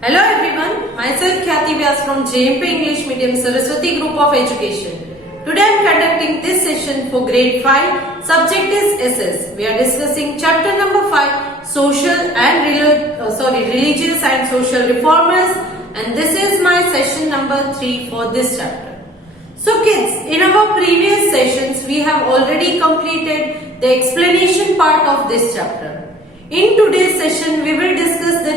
Hello everyone, myself Khyati Vyas from JMP English Medium Saraswati Group of Education. Today I am conducting this session for grade 5. Subject is SS. We are discussing chapter number 5, religious and social reformers, and this is my session number 3 for this chapter. So kids, in our previous sessions we have already completed the explanation part of this chapter. In today's session, we will discuss the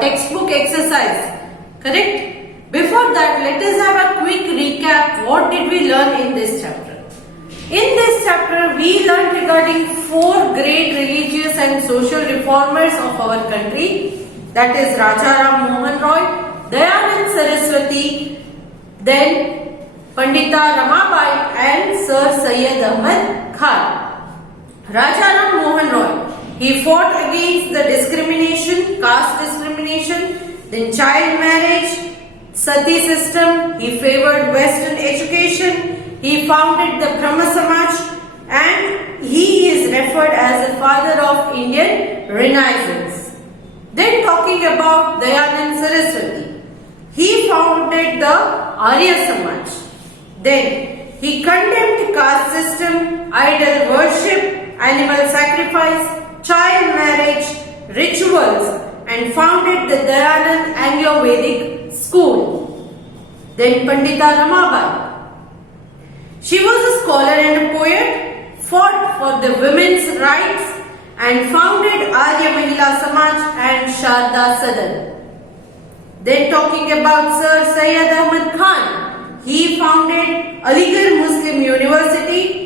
textbook exercise, correct? Before that, let us have a quick recap. What did we learn in this chapter? In this chapter, we learned regarding 4 great religious and social reformers of our country. That is Rajaram Mohan Roy, Dayanand Saraswati, then Pandita Ramabai and Sir Syed Ahmad Khan. Rajaram Mohan Roy. He fought against the discrimination, caste discrimination, then child marriage, sati system. He favored Western education. He founded the Brahma Samaj and he is referred as the father of Indian Renaissance. Then talking about Dayanand Saraswati. He founded the Arya Samaj. Then he condemned caste system, idol worship, animal sacrifice, child marriage, rituals and founded the Dayanand Anglo-Vedic school. Then Pandita Ramabai. She was a scholar and a poet, fought for the women's rights and founded Arya Mahila Samaj and Sharda Sadan. Then talking about Sir Syed Ahmad Khan. He founded Aligarh Muslim University,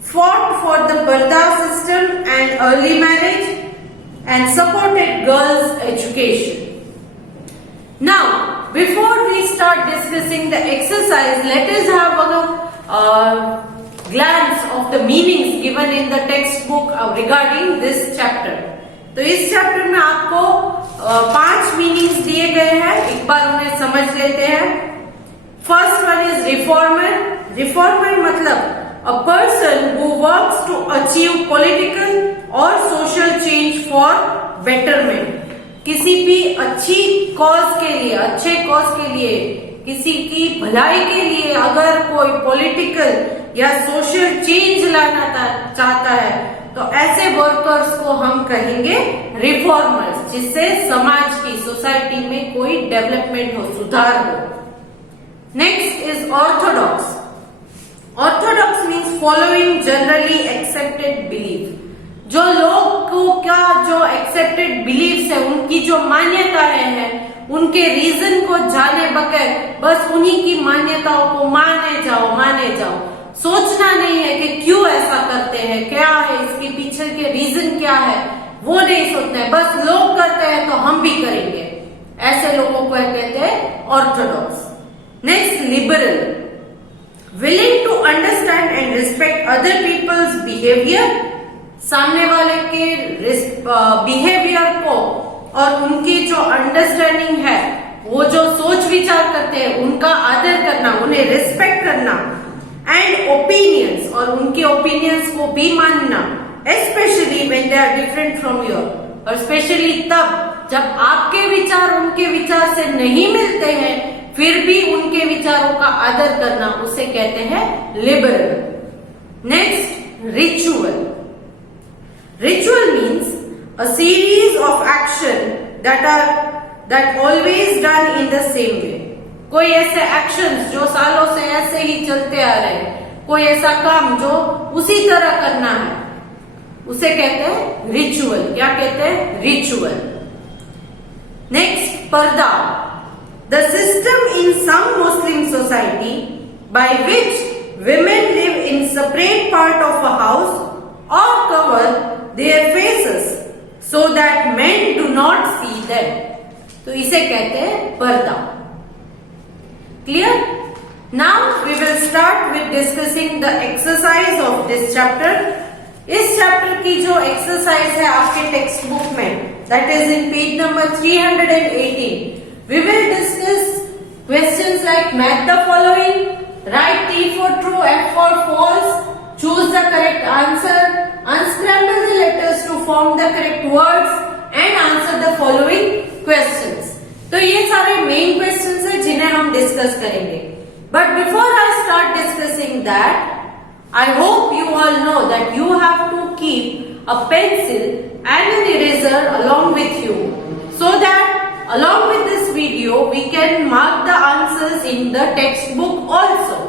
fought for the Parda system and early marriage and supported girls' education. Now, before we start discussing the exercise, let us have a glance of the meanings given in the textbook regarding this chapter. तो इस चैप्टर में आपको 5 मीनिंग्स दिए गए हैं, एक बार उन्हें समझ लेते हैं. First one is reformer. Reformer मतलब a person who works to achieve political or social change for betterment. किसी भी अच्छी कॉज के लिए, अच्छे कॉज के लिए, किसी की भलाई के लिए अगर कोई पॉलिटिकल या सोशल चेंज लाना चाहता है तो ऐसे वर्कर्स को हम कहेंगे रिफॉर्मर्स, जिससे समाज की, सोसाइटी में कोई डेवलपमेंट हो, सुधार हो. Next is Orthodox. Orthodox means following generally accepted belief. जो लोगों का जो एक्सेप्टेड बिलीफ्स है, उनकी जो मान्यताएं हैं, उनके रीजन को जाने बगैर बस उन्हीं की मान्यताओं को माने जाओ. सोचना नहीं है कि क्यों ऐसा करते हैं, क्या है इसके पीछे के रीजन क्या है, वो नहीं सोचते हैं. बस लोग करते हैं तो हम भी करेंगे. ऐसे लोगों को कहते हैं Orthodox. Next liberal. willing to understand and respect other people's behavior. सामने वाले के बिहेवियर को और उनकी जो अंडरस्टैंडिंग है, वो जो सोच विचार करते हैं, उनका आदर करना, उन्हें रिस्पेक्ट करना. एंड ओपिनियंस, और उनके ओपिनियंस को भी मानना, specially when they are different from your. और स्पेशली तब जब आपके विचार उनके विचार से नहीं मिलते हैं, फिर भी उनके विचारों का आदर करना, उसे कहते हैं liberal. Next ritual. Ritual means a series of action that always done in the same way. कोई ऐसे एक्शंस जो सालों से ऐसे ही चलते आ रहे हैं, कोई ऐसा काम जो उसी तरह करना है, उसे कहते हैं रिचुअल. क्या कहते हैं? रिचुअल. नेक्स्ट पर्दा. The system in some Muslim society by which women live in separate part of a house or cover their faces so that men do not see them. तो इसे कहते हैं पर्दा. Clear? Now we will start with discussing the exercise of this chapter. इस chapter की जो एक्सरसाइज है आपके टेक्स्ट बुक में, that is in page number 318. We will discuss questions like match the following, write T for true, F for false, choose the correct answer, unscramble the letters to form the correct words and answer the following questions. तो ये सारे main questions हैं जिन्हें हम discuss करेंगे. But before I start discussing that, I hope you all know that you have to keep a pencil and an eraser along with you, so that along with this video we can mark the answers in the text book also.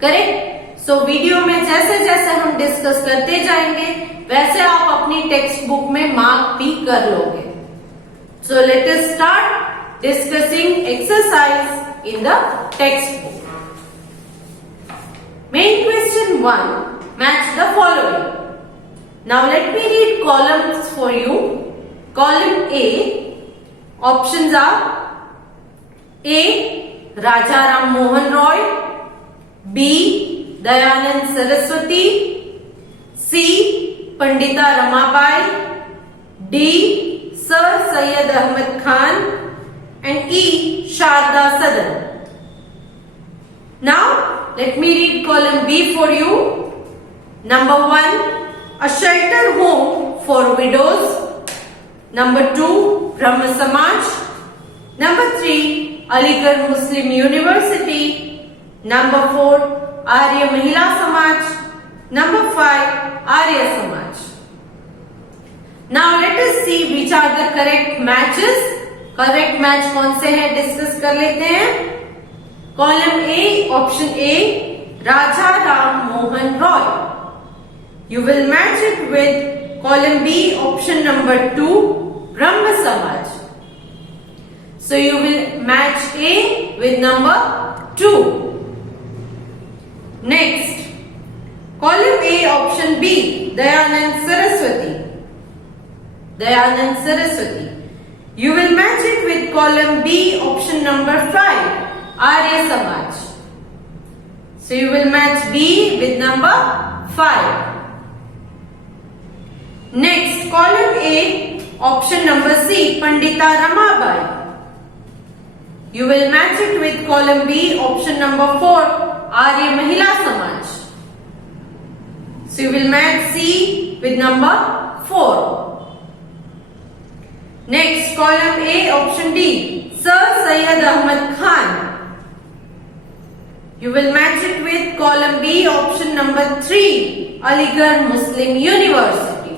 Correct? So video में जैसे जैसे हम डिस्कस करते जाएंगे वैसे आप अपनी text book में मार्क भी कर लोगे. So let us start discussing exercise in the textbook. Main question 1. Match the following. Now let me read columns for you. Column A. Options are A. Raja Ram Mohan Roy. B. Dayanand Saraswati. C. Pandita Ramabai. D. Sir Syed Ahmad Khan, and E. Sharda Sadan. Now let me read column B for you. Number 1, a shelter home for widows. Number 2, Brahma Samaj. Number 3, Aligarh Muslim University. Number 4, Arya Mahila Samaj. Number 5, Arya Samaj. Now let us see which are the correct matches. Correct match कौन से हैं डिस्कस कर लेते हैं. Column A, option A, Raja Ram Mohan Roy. You will match it with column B, option number 2, Brahma Samaj. So you will match A with number 2. Next, column A, option B, Dayanand Saraswati. Dayanand Saraswati. You will match it with column B, option number 5, Arya Samaj. So you will match B with number 5. Next, column A, option number C, Pandita Ramabai. You will match it with column B, option number 4, Arya Mahila Samaj. So you will match C with number 4. Next, column A, option D, Sir Syed Ahmad Khan. You will match it with column B, option number 3, Aligarh Muslim University.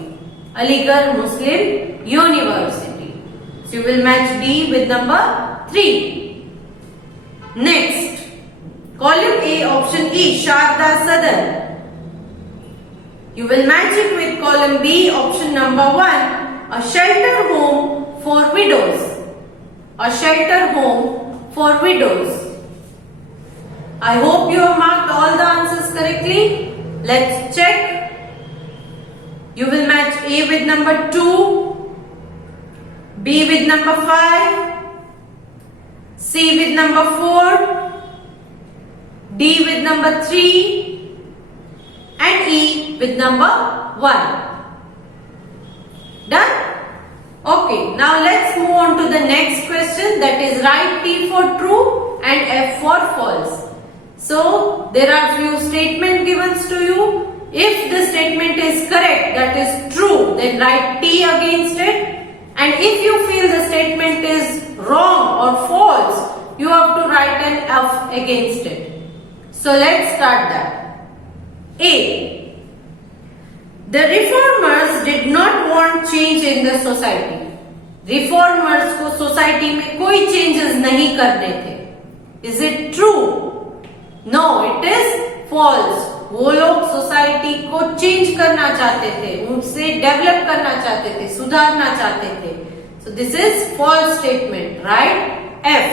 Aligarh Muslim University. So you will match D with number 3. Next, column A, option E, Sharda Sadan. You will match it with column B, option number 1, a shelter home for widows. A shelter home for widows. I hope you have marked all the answers correctly. Let's check. You will match A with number 2, B with number 5, C with number 4, D with number 3, and E with number 1. Done? Okay, now let's move on to the next question, that is write T for true and F for false. So there are few statements given to you. If the statement is correct, that is true, then write T against it. And if you feel the statement is wrong or false, you have to write an F against it. So let's start that. A. The reformers did not want change in the society. Reformers को सोसाइटी में कोई changes नहीं करने थे. Is it true? No, it is false. वो लोग सोसाइटी को चेंज करना चाहते थे, उनसे डेवलप करना चाहते थे, सुधारना चाहते थे. So this is false statement, right? F.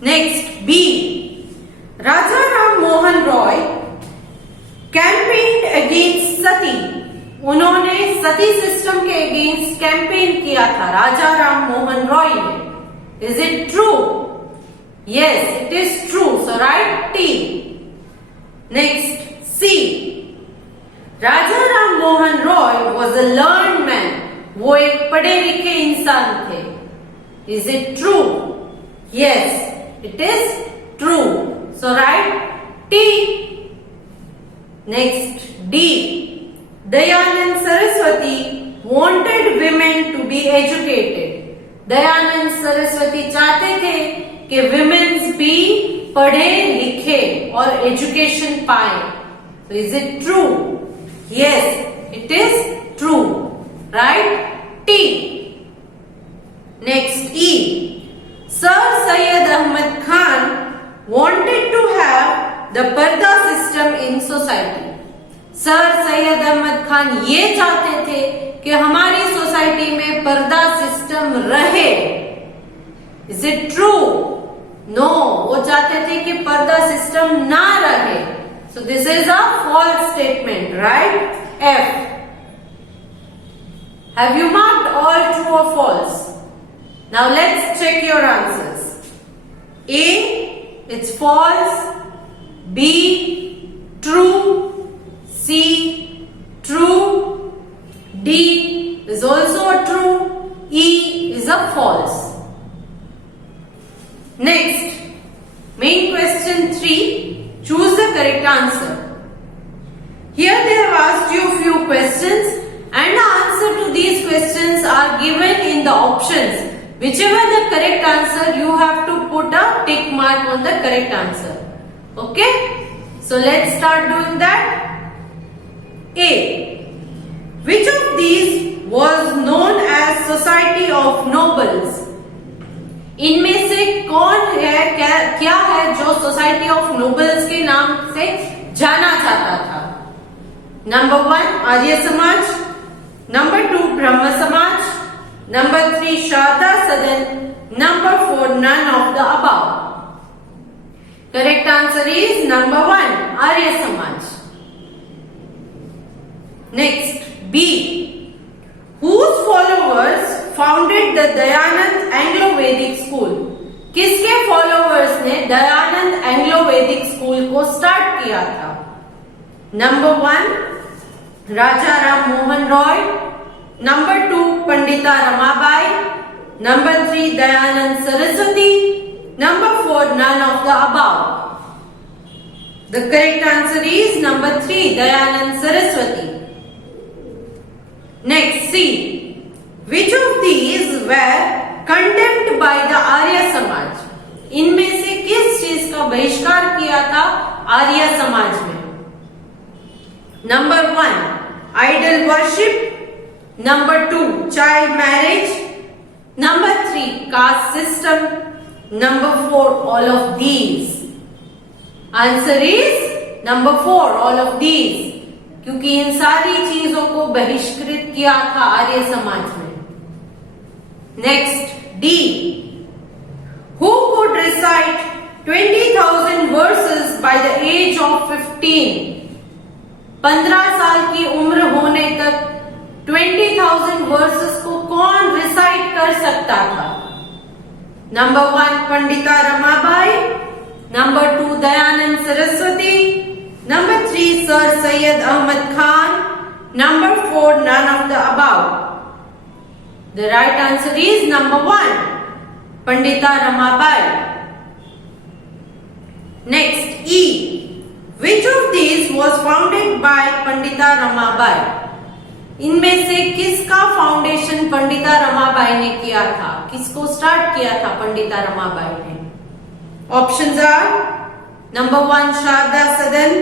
Next, B. Raja Ram Mohan Roy campaigned against sati. उन्होंने सती सिस्टम के अगेंस्ट कैंपेन किया था राजा राम मोहन रॉय ने. Is it true? Yes, it is true. So right T. Next, C. Raja Ram Mohan Roy was a learned man. वो एक पढ़े लिखे इंसान थे. Is it true? Yes, it is true. So right T. Next, D. Dayanand Saraswati wanted women to be educated. Dayanand Saraswati चाहते थे कि विमेन्स भी पढ़े लिखे और एजुकेशन पाए. So is it true? Yes, it is true. Right? T. Next, E. Sir Syed Ahmad Khan wanted to have the parda system in society. Sir Syed अहमद खान ये चाहते थे कि हमारी सोसाइटी में पर्दा सिस्टम रहे. Is it true? नो, वो चाहते थे कि पर्दा सिस्टम ना रहे. So this is a false statement, right? F. Have you marked all true or false? Now let's check your answers. A, it's false. B, true. C, true. D is also a true. E is a false. Next, main question 3. Choose the correct answer. Here they have asked you few questions and the answer to these questions are given in the options. Whichever the correct answer, you have to put a tick mark on the correct answer. Okay? So let's start doing that. A. Which of these was known as Society of Nobles? इनमें से कौन है, क्या है जो society of nobles के नाम से जाना जाता था? नंबर 1 आर्य समाज, नंबर 2 ब्रह्म समाज, नंबर 3 शारदा सदन, नंबर 4 none of the above. Correct answer is number 1 आर्य Samaj. Next, B. Whose followers founded the Dayanand Anglo-Vedic School? किसके फॉलोअर्स ने दयानंद एंग्लो-वैदिक स्कूल को स्टार्ट किया था? नंबर 1 राजा राम मोहन रॉय, नंबर 2 पंडिता रमाबाई, नंबर 3 दयानंद सरस्वती, नंबर 4 none of the above. The correct answer is number 3 Dayanand Saraswati. Next, C. Which of these were condemned by the Arya Samaj? इनमें से किस चीज का बहिष्कार किया था आर्य समाज में? Number 1 idol worship, number 2 child marriage, number 3 caste system, number 4 all of these. Answer is number 4 all of these, क्योंकि इन सारी चीजों को बहिष्कृत किया था आर्य समाज में. Next, D. Who could recite 20,000 verses by the age of 15? 15 साल की उम्र होने तक 20,000 वर्सेस को कौन रिसाइट कर सकता था? नंबर 1 पंडिता रमाबाई, नंबर 2 दयानंद सरस्वती, नंबर 3 Sir Syed Ahmad Khan, number 4 none of the above. The right answer is number 1 Pandita Ramabai. Next, E. Which of these was founded by Pandita Ramabai? इनमें से किसका फाउंडेशन पंडिता रमाबाई ने किया था? किसको स्टार्ट किया था पंडिता रमाबाई ने? ऑप्शंस आर नंबर 1 शारदा सदन,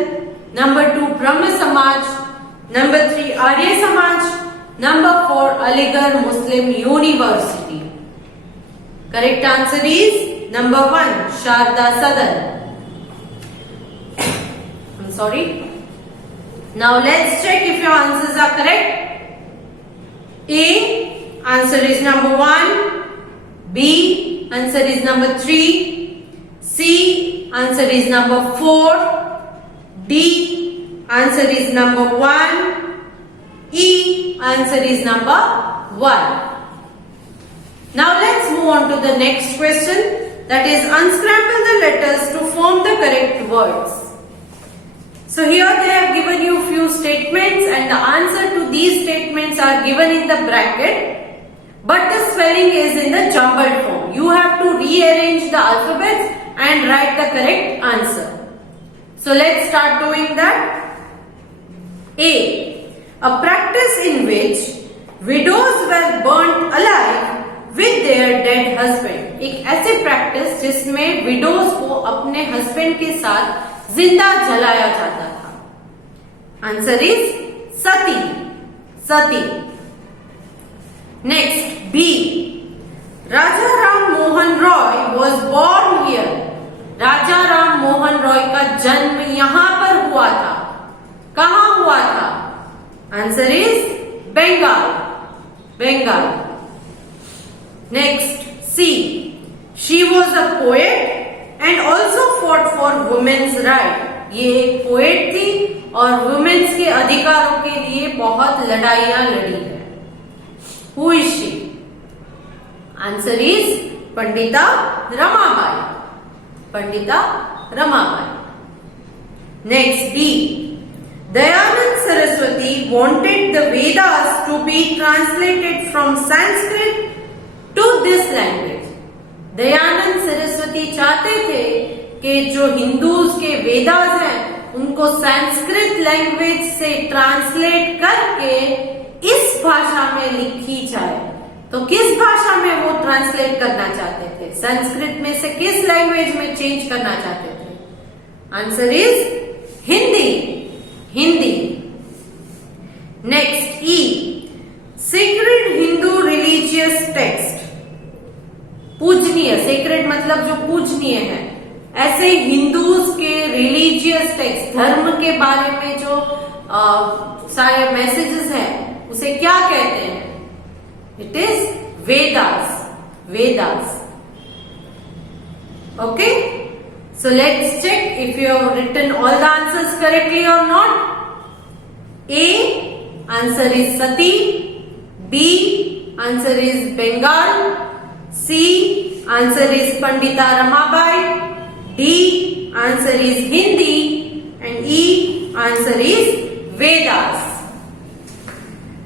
नंबर 2 ब्रह्म समाज, नंबर 3 Arya Samaj, number 4 Aligarh Muslim University. Correct answer is number 1 Sharada Sadan. I'm sorry. Now let's check if your answers are correct. A answer is number 1, B answer is number 3, C answer is number 4, D answer is number 1, E answer is number 1. Now let's move on to the next question, that is unscramble the letters to form the correct words. So here they have given you few statements and the answer to these statements are given in the bracket, but the spelling is in the jumbled form. You have to rearrange the alphabets and write the correct answer. So let's start doing that. A. A practice in which widows were burnt alive with their dead husband. एक ऐसी प्रैक्टिस जिसमें विडोज को अपने हस्बैंड के साथ जिंदा जलाया जाता था. Answer is sati. Sati. Next B. Raja Ram Mohan Roy was born here. Raja Ram Mohan Roy का जन्म यहां पर हुआ था. कहां हुआ था? Answer is Bengal. Bengal. Next C. She was a poet and also fought for women's right. ये एक पोएट थी और वुमेन्स के अधिकारों के लिए बहुत लड़ाइयां लड़ी है. Who is she? Answer is Pandita Ramabai. Pandita Ramabai. Next B. Dayanand Saraswati wanted the Vedas to be translated from Sanskrit to this language. Dayanand Saraswati चाहते थे कि जो हिंदूज के वेदास हैं उनको संस्कृत लैंग्वेज से ट्रांसलेट करके इस भाषा में लिखी जाए. तो किस भाषा में वो ट्रांसलेट करना चाहते थे? संस्कृत में से किस लैंग्वेज में चेंज करना चाहते थे? Answer is Hindi. हिंदी. नेक्स्ट ई. सीक्रेट हिंदू रिलीजियस टेक्स्ट. पूजनीय. सीक्रेट मतलब जो पूजनीय है. ऐसे हिंदूज के रिलीजियस टेक्स्ट, धर्म के बारे में जो सारे मैसेजेस हैं उसे क्या कहते हैं? It is Vedas. Vedas. Okay. So let's check if you have written all the answers correctly or not. A. Answer is Sati. B. Answer is Bengal. C. Answer is Pandita Ramabai. D. Answer is Hindi. And E. Answer is Vedas.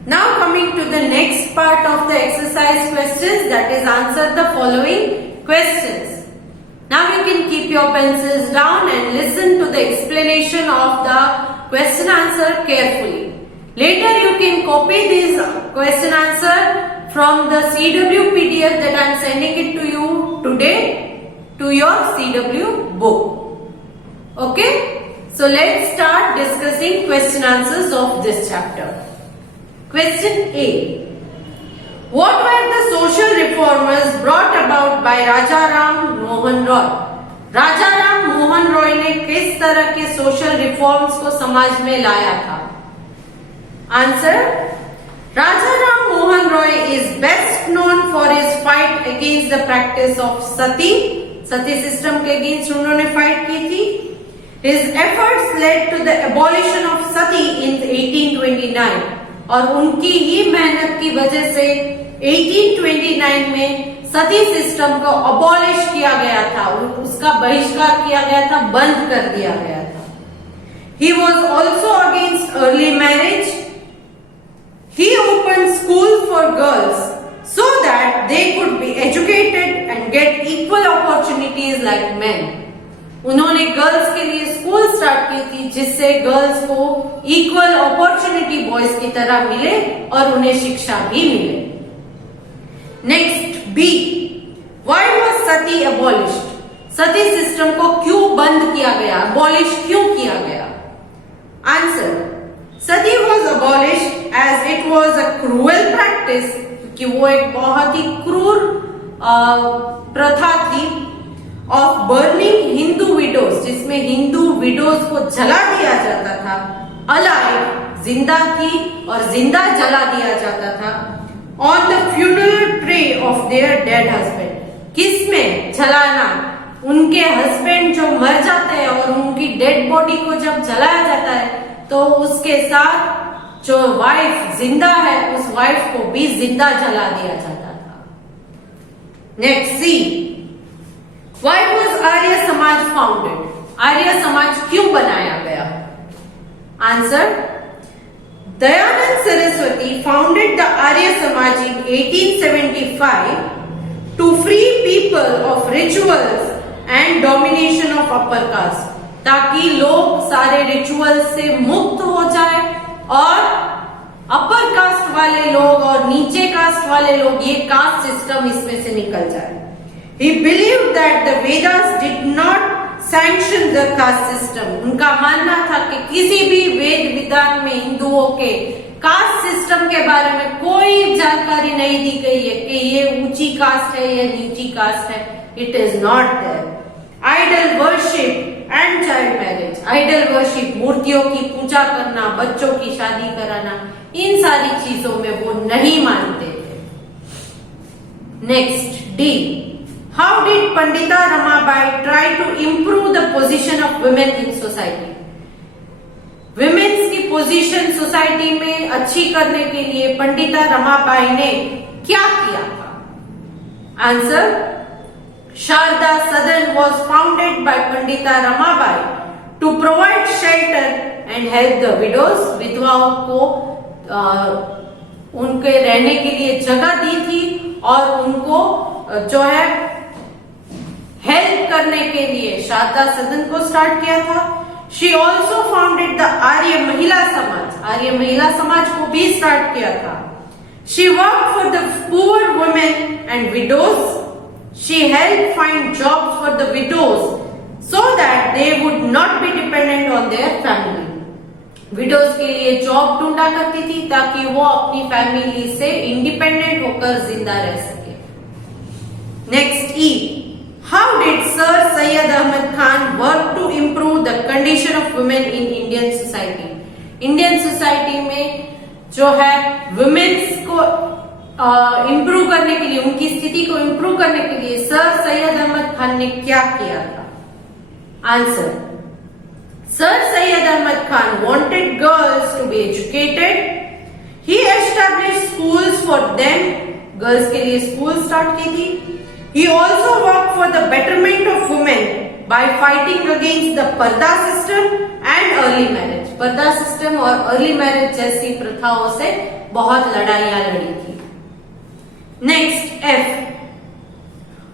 Now coming to the next part of the exercise questions, that is answer the following questions. Now you can keep your pencils down and listen to the explanation of the question answer carefully. Later you can copy this question answer from the CW PDF that I am sending it to you today to your CW book. Okay? So let's start discussing question answers of this chapter. Question A. What were the social reformers brought about by Raja Ram Mohan Roy? राजा राम मोहन रॉय ने किस तरह के social reforms को समाज में लाया था? Answer. Raja Ram Mohan Roy is best known for his fight against the practice of sati. Sati system के अगेंस्ट उन्होंने फाइट की थी. His efforts led to the abolition of sati in 1829. और उनकी ही मेहनत की वजह से 1829 में सती सिस्टम को अबॉलिश किया गया था. उसका बहिष्कार किया गया था, बंद कर दिया गया था. He was also against early marriage. He open school for girls so that they could be educated and get equal opportunities like man. उन्होंने गर्ल्स के लिए स्कूल स्टार्ट की थी जिससे गर्ल्स को इक्वल अपॉर्चुनिटी बॉयज की तरह मिले और उन्हें शिक्षा भी मिले. Next B. Why was sati abolished? Sati system को क्यों बंद किया गया, अबॉलिश क्यों किया गया? Answer. Sati was abolished as it was a cruel practice. कि वो एक बहुत ही क्रूर प्रथा थी ऑफ बर्निंग हिंदू विडोज, जिसमें हिंदू विडोज को जला दिया जाता था. अलाइव, जिंदा थी और जिंदा जला दिया जाता था. On the funeral tray of their dead husband. किसमें जलाना? उनके हस्बैंड जो मर जाते हैं और उनकी डेड बॉडी को जब जलाया जाता है तो उसके साथ जो वाइफ जिंदा है उस वाइफ को भी जिंदा जला दिया जाता था. Next C. Why was Arya Samaj founded? Arya Samaj क्यों बनाया गया? Answer. Dayanand Saraswati founded the Arya Samaj in 1875 to free people of rituals and domination of upper caste. ताकि लोग सारे रिचुअल से मुक्त हो जाए और अपर कास्ट वाले लोग और नीचे कास्ट वाले लोग, ये कास्ट सिस्टम इसमें से निकल जाए। He believed that the Vedas did not sanction the caste system. उनका मानना था कि किसी भी वेद विधान में हिंदुओं के कास्ट सिस्टम के बारे में कोई जानकारी नहीं दी गई है कि ये ऊंची कास्ट है या नीची कास्ट है। It is not there. Idol worship and child marriage. Idol worship, मूर्तियों की पूजा करना, बच्चों की शादी कराना, इन सारी चीजों में वो नहीं मानते थे। Next, D, how did Pandita Ramabai try to improve the position of women in society? Women's की पोजीशन सोसाइटी में अच्छी करने के लिए पंडिता रमाबाई ने क्या किया था? आंसर, शारदा सदन was founded by Pandita Ramabai to provide shelter and help the widows. विधवाओं को उनके रहने के लिए जगह दी थी और उनको जो है हेल्प करने के लिए शारदा सदन को स्टार्ट किया था। शी ऑल्सो फाउंडेड द आर्य महिला समाज। आर्य महिला समाज को भी स्टार्ट किया था। She work for the poor women and widows. She help find jobs for the widows so that they would not be dependent on their family. Widows के लिए जॉब ढूंढा करती थी ताकि वो अपनी फैमिली से इंडिपेंडेंट होकर जिंदा रह सके। Next, E, how did sir Syed अहमद Khan work to improve the condition of women in Indian society? Indian society में जो है वुमेन्स को इम्प्रूव करने के लिए, उनकी स्थिति को इम्प्रूव करने के लिए सर सैयद अहमद खान ने क्या किया था? Answer, Sir Syed Ahmad Khan wanted girls to be educated. He established schools for them. Girls के लिए स्कूल स्टार्ट की थी। He also worked for the betterment of women by fighting against the पर्दा system and early marriage. पर्दा सिस्टम और early marriage जैसी प्रथाओं से बहुत लड़ाइयां लड़ी थी। Next, F,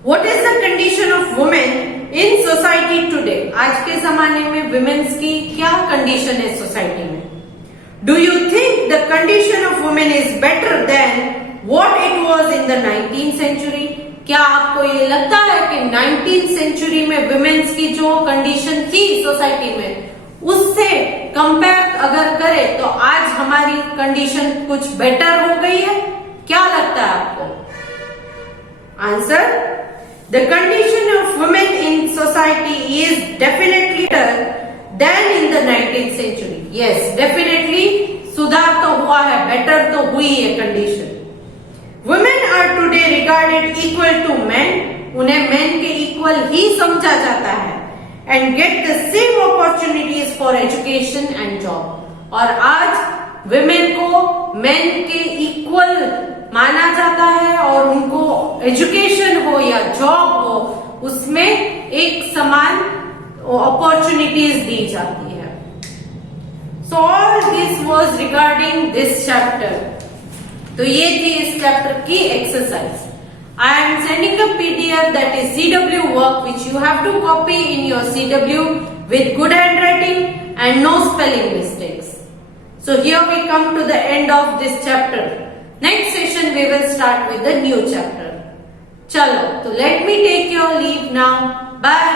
What is the condition of women in society today? आज के जमाने में विमेन्स की क्या कंडीशन है सोसाइटी में? Do you think the condition of women is better than what it was in the 19th century? क्या आपको ये लगता है कि 19th century में विमेन्स की जो कंडीशन थी सोसाइटी में उससे कंपेयर अगर करें तो आज हमारी कंडीशन कुछ बेटर हो गई है? क्या लगता है आपको? Answer, The condition of women in society is definitely better than in the 19th century. Yes, definitely सुधार तो हुआ है, better तो हुई है condition. Women are today regarded equal to men. उन्हें men के equal ही समझा जाता है and get the same opportunities for education and job. और आज women को men के equal माना जाता है और उनको एजुकेशन हो या जॉब हो उसमें एक समान अपॉर्चुनिटीज दी जाती है। So all this was regarding this chapter. तो ये थी इस चैप्टर की exercise. I am sending a PDF that is CW work which you have to copy in your CW with good handwriting and no spelling mistakes. So here we come to the end of this chapter. Next session we will start with the new chapter. Chalo, so let me take your leave now. Bye.